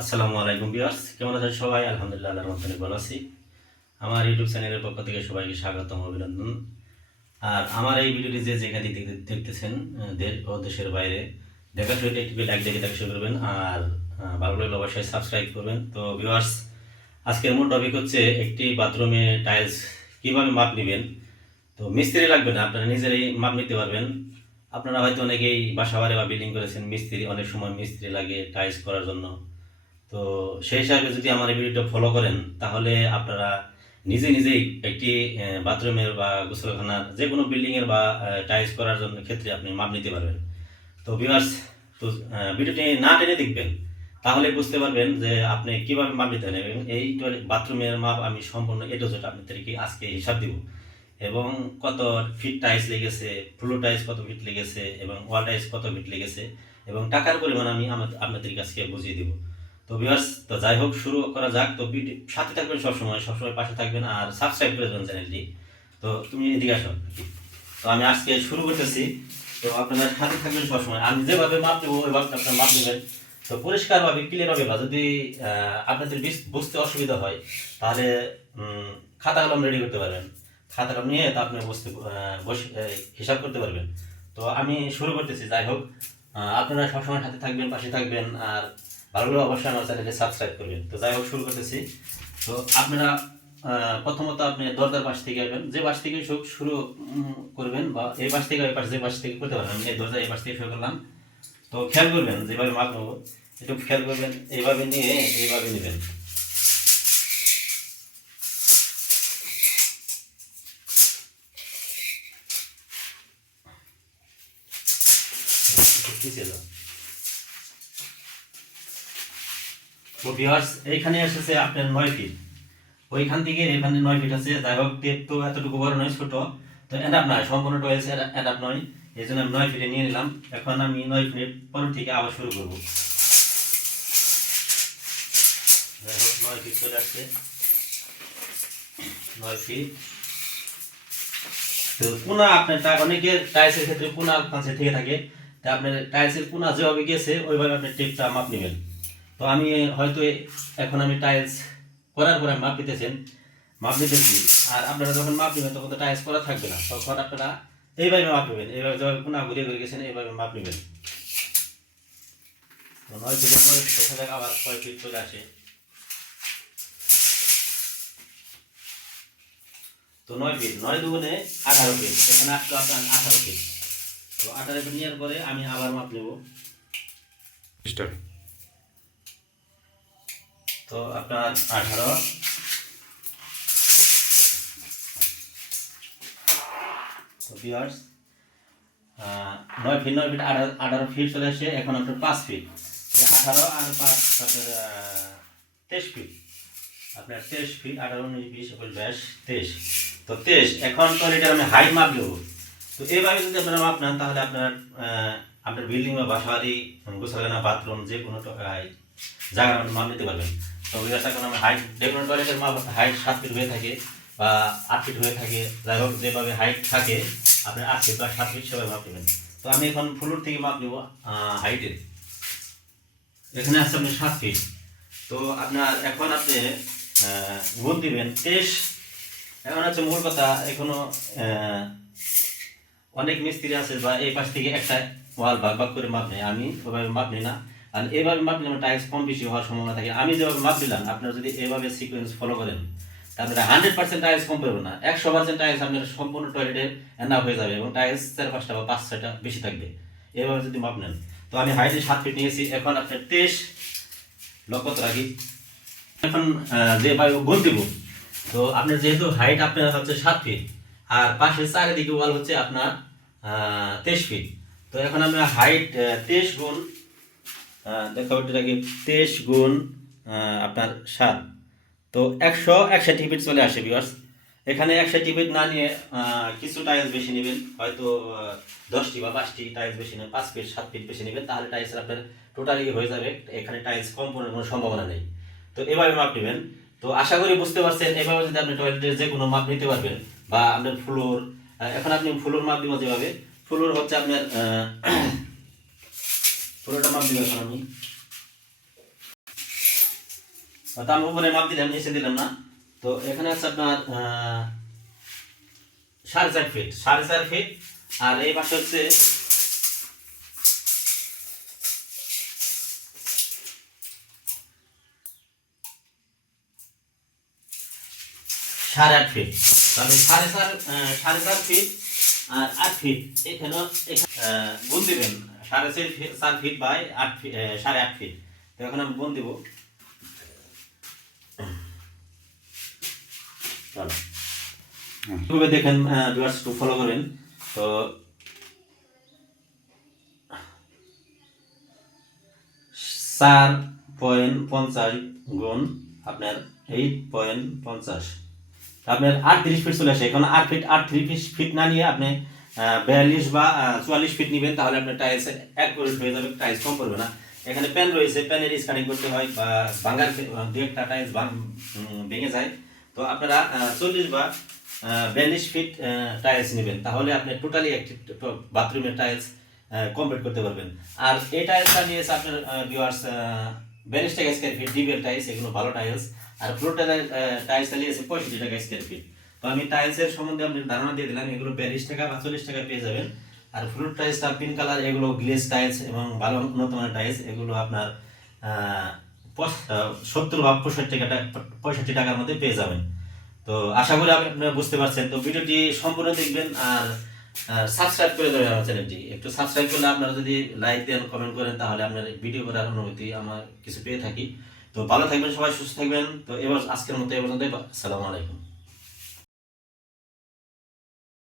আসসালামু আলাইকুম ভিউয়ার্স, কেমন আছেন সবাই? আলহামদুলিল্লাহ, আল্লাহর রহমতে অনেক ভালো আছি। আমার ইউটিউব চ্যানেলের পক্ষ থেকে সবাইকে স্বাগতম, অভিনন্দন। আর আমার এই ভিডিওটি যে যেখানে দেখতেছেন, দেশ ও দেশের বাইরে, দেখার সহিত একটি লাইক দেখে দেখা শুরু করবেন। আর ভালো লাগলে অবশ্যই সাবস্ক্রাইব করবেন। তো ভিউয়ার্স, আজকের মূল টপিক হচ্ছে একটি বাথরুমে টাইলস কীভাবে মাপ নেবেন। তো মিস্ত্রি লাগবে না, আপনারা নিজেরাই মাপ নিতে পারবেন। আপনারা হয়তো অনেকেই বাসা বাড়ি বা বিল্ডিং করেছেন, মিস্ত্রি অনেক সময় মিস্ত্রি লাগে টাইলস করার জন্য। তো সেই হিসাবে যদি আমার এই ভিডিওটা ফলো করেন, তাহলে আপনারা নিজে নিজেই একটি বাথরুমের বা গোসলখানার যে কোনো বিল্ডিংয়ের বা টাইলস করার জন্য ক্ষেত্রে আপনি মাপ নিতে পারবেন। তো ভিউয়ার্স, তো ভিডিওটি না টেনে দেখবেন, তাহলে বুঝতে পারবেন যে আপনি কীভাবে মাপ নিতে পারেন। এবং এই বাথরুমের মাপ আমি সম্পূর্ণ এ টু জেড আপনাদেরকে আজকে হিসাব দিব। এবং কত ফিট টাইলস লেগেছে, ফ্লোর টাইলস কত ফিট লেগেছে, এবং ওয়াল টাইলস কত ফিট লেগেছে, এবং টাকার পরিমাণ আমি আপনাদের কাছে বুঝিয়ে দিব। তো ভিউয়ার্স, তো যাই হোক, শুরু করা যাক। তো সাথে থাকবেন, সবসময় পাশে থাকবেন, আর সাবস্ক্রাইব করে দেবেন চ্যানেলটি। তো তুমি এদিকে আসো। তো আমি আজকে শুরু করতেছি। তো আপনারা সাথে থাকবেন সবসময়। আমি যেভাবে মাপ নেবো ওইভাবে আপনারা মাপ নেবেন। তো পরিষ্কারভাবে ক্লিয়ারভাবে, বা যদি আপনাদের বুঝতে অসুবিধা হয়, তাহলে খাতা কলম রেডি করতে পারবেন। খাতা কলম নিয়ে তা আপনি বসে হিসাব করতে পারবেন। তো আমি শুরু করতেছি। যাই হোক, আপনারা সবসময় সাথে থাকবেন, পাশে থাকবেন, আর ভালো লাগলে অবশ্যই আমার চ্যানেলে সাবস্ক্রাইব করবেন। তো যাই হোক, শুরু করতেছি। তো আপনারা প্রথমত আপনি দরজার পাশ থেকে আসবেন, যে পাশ থেকে শুরু করবেন, বা এই পাশ থেকে ওই পাশ, যে পাশ থেকে করতে পারবেন। এই দরজা এই পাশ থেকে শুরু করলাম। তো খেয়াল করবেন, যেভাবে মাপ নেবো একটু খেয়াল করবেন। এইভাবে নিয়ে এইভাবে নেবেন। তো ভিউয়ার্স, এইখানে এসেছে আপনার 9 ফিট। ওইখান থেকে এখানে 9 ফিট আছে। যাই হোক, টেপ তো এতটুকু বড় নয়, ছোট। তো এনাফ নয়, সম্পূর্ণ টয়েলস এনাফ নয়। এই জন্য আমি 9 ফিটে নিয়ে নিলাম। এখন আমি 9 ফিট পরের থেকে আবার শুরু করবো। যাই হোক, 9 ফিট চলে আসছে। 9 ফিট। তো কোনা আপনার অনেকের টাইলসের ক্ষেত্রে কোনা কাছে থেকে থাকে। তা আপনার টাইলসের কোনা যেভাবে গেছে ওইভাবে আপনি টেপটা মাপ নেবেন। তো আমি হয়তো এখন আমি টাইলস করার পরে মাপ নিতেছি। আর আপনারা যখন মাপ নেবেন তখন তো টাইলস করা থাকবে না, তখন আপনারা এইভাবে মাপ নেবেন। এইভাবে যখন কোনা ঘুরে ঘুরে গেছেন এইভাবে মাপ নেবেন। তো 9 ফিটের পরে দেখা যাক আবার কয় ফিট চলে আসে। তো 9 ফিট, 9 দুগুণে 18 ফিট। এখানে আসলো আপনার 18 ফিট। তো 18 ফিট নেওয়ার পরে আমি আবার মাপ নেব। তো আপনার 18, তো ভিউয়ার্স, 9 ফিট 9 ফিট 18 ফিট চলে আসে। এখন আপনার 5 ফিট, 18 আর 5 আপনার 23 ফিট। আপনার 23 ফিট, 18 19 20 21 22 23। তো 23। এখন তো এটার আমি হাইট মাপ নেব। তো এইভাবে যদি আপনারা মাপ নেন, তাহলে আপনার বিল্ডিং বা বাসা বাড়ি, গোসলখানা, বাথরুম, যে কোনো জায়গার মাপ নিতে পারবেন। তো ভিউয়ার্স, এখন আমার হাইট, যে কোনো টয়লেটের মাপ হাইট 7 ফিট হয়ে থাকে বা 8 ফিট হয়ে থাকে। যাই হোক, যেভাবে হাইট থাকে আপনার 8 ফিট বা 7 ফিট সেভাবে মাপ নেবেন। তো আমি এখন ফ্লোর থেকে মাপ নেব হাইটের। এখানে আসছে আপনার 7 ফিট। তো এখন আপনি গুণ দিবেন 23। এখন হচ্ছে মূল কথা, এখনো অনেক মিস্ত্রি আছে বা এই পাশ থেকে একটা ওয়াল ভাগ ভাগ করে মাপ নেয়। আমি ওইভাবে মাপ নিই না। আর এইভাবে মাপ নিলে টাইলস কম বেশি হওয়ার সম্ভাবনা থাকে। আমি যেভাবে মাপ দিলাম, আপনারা যদি এইভাবে সিকোয়েন্স ফলো করেন, তাহলে 100% টাইলস কম পড়বে না, 100% টাইলস আপনার সম্পূর্ণ টয়লেটে এনাফ হয়ে যাবে, এবং টাইলস 4-5টা বা 5-6টা বেশি থাকবে এইভাবে যদি মাপ নেন। তো আমি হাইটে 7 ফিট নিয়েছি। এখন আপনার 23 লক্ষ্য রাখি। এখন যেভাবে গুণ দিব, তো আপনার যেহেতু হাইট আপনার হচ্ছে 7 ফিট, আর পাশে চারিদিকে ওয়াল হচ্ছে আপনার 23 ফিট। তো এখন আমরা হাইট 23 গুণ দেখাবটাকে 23 গুণ আপনার 7, তো 161 ফিট চলে আসে ভিউয়ার্স। এখানে 61 ফিট না নিয়ে কিছু টাইলস বেশি নেবেন, হয়তো 10টি বা 5টি টাইলস বেশি নেবেন, 5 ফিট 7 ফিট বেশি নেবেন, তাহলে টাইলস আপনার টোটালি হয়ে যাবে। এখানে টাইলস কম পড়ার কোনো সম্ভাবনা নেই। তো এভাবে মাপ নেবেন। তো আশা করি বুঝতে পারছেন। এভাবে যদি আপনি টয়লেটের যে কোনো মাপ নিতে পারবেন, বা আপনার ফ্লোর, এখন আপনি ফ্লোর মাপ দিব যেভাবে, ফ্লোর হচ্ছে আপনার ফ্লোরটা মাপ দিব। এখন আমি তো আমি উপরে মাপ দিলাম, নিচে দিলাম না। তো এখানে আছে আপনার 4.5 ফিট, 4.5 ফিট। আর এই পাশে হচ্ছে 8.5 ফিট। তাহলে 4.5 ফিট আর 8 ফিট এখানে গুণ দিবেন। 4.5 ফিট বাই 8 ফিট, 8.5 ফিট। তো এখন আমি গুণ দিব। চলো কিভাবে দেখেন ভিউয়ার্স, একটু ফলো করবেন। তো 4.50 গুণ আপনার 8.50, আপনার 38 ফিট চলে আসে। এখন 8 ফিট 38 ফিট না নিয়ে আপনি 42 বা 44 ফিট নেবেন, তাহলে আপনার টাইলস অ্যাকুরেট হয়ে যাবে, টাইলস কম পড়বে না। এখানে প্যান রয়েছে, প্যানের স্ক্যানিং করতে হয় বা ভাঙার দু একটা টাইলস ভেঙে যায়। তো আপনারা 40 বা 42 ফিট টাইলস নেবেন, তাহলে আপনি টোটালি একটি বাথরুমের টাইলস কমপ্লিট করতে পারবেন। আর এই টাইলসটা নিয়েছে আপনার ভিউয়ার্স 42 টাকা স্কোয়ার ফিট, ডিবিএল টাইলস, এগুলো ভালো টাইলস। আর ফ্লোর টাইলসটা নিয়েছে 65 টাকা স্কোয়ার ফিট। তো আমি টাইলসের সম্বন্ধে আপনার ধারণা দিয়ে দিলাম, এগুলো 42 টাকা বা 40 টাকায় পেয়ে যাবেন। আর ফ্লোর টাইলসটা পিঙ্ক কালার, এগুলো গ্লেজ টাইলস এবং ভালো উন্নত মানের টাইলস, এগুলো আপনার 70 বা 65 টাকার মধ্যে পেয়ে যাবেন। তো আশা করি আপনারা বুঝতে পারছেন। তো ভিডিওটি সম্পূর্ণ দেখবেন আর সাবস্ক্রাইব করে দেবেন আমার চ্যানেলটি। একটু সাবস্ক্রাইব করলে আপনারা যদি লাইক দেন, কমেন্ট করেন, তাহলে আপনার ভিডিও করার অনুমতি আমার কিছু পেয়ে থাকি। তো ভালো থাকবেন সবাই, সুস্থ থাকবেন। তো এবার আজকের মতো এ পর্যন্তই। আসসালামু আলাইকুম।